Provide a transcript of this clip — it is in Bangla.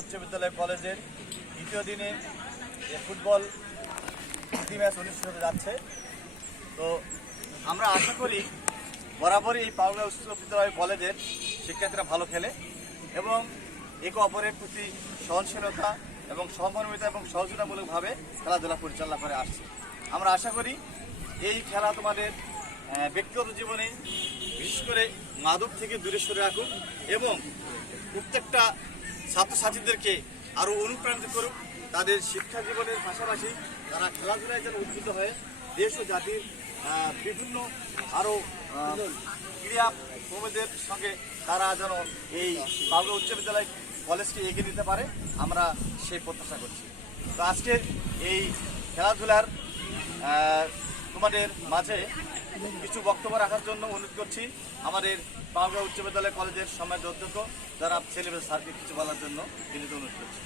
উচ্চ বিদ্যালয় কলেজের দ্বিতীয় দিনে ফুটবল প্রীতি ম্যাচ অনুষ্ঠিত হতে যাচ্ছে। তো আমরা আশা করি বরাবরই এই পাওয়া উচ্চ বিদ্যালয় কলেজের শিক্ষার্থীরা ভালো খেলে এবং একে অপরের প্রতি সহনশীলতা এবং সমন্বিতা এবং সহযোগিতামূলকভাবে খেলাধুলা পরিচালনা করে আসছে। আমরা আশা করি এই খেলা তোমাদের ব্যক্তিগত জীবনে বিশেষ করে মাদক থেকে দূরে সরে রাখুক এবং প্রত্যেকটা ছাত্রছাত্রীদেরকে আরও অনুপ্রাণিত করুক। তাদের শিক্ষা জীবনের পাশাপাশি তারা খেলাধুলায় যেন উদ্বুদ্ধ হয়ে দেশ ও জাতির বিভিন্ন আরও ক্রীড়া কর্মীদের সঙ্গে তারা যেন এই পাবনা উচ্চ বিদ্যালয় কলেজকে এগিয়ে নিতে পারে, আমরা সেই প্রত্যাশা করছি। তো আজকের এই খেলাধুলার তোমাদের মাঝে কিছু বক্তব্য রাখার জন্য অনুরোধ করছি আমাদের পাবনা উচ্চ বিদ্যালয় কলেজের সম্মানিত অধ্যক্ষ যারা ছেলেমেয়ে স্যারকে কিছু বলার জন্য বিনীত অনুরোধ করছি।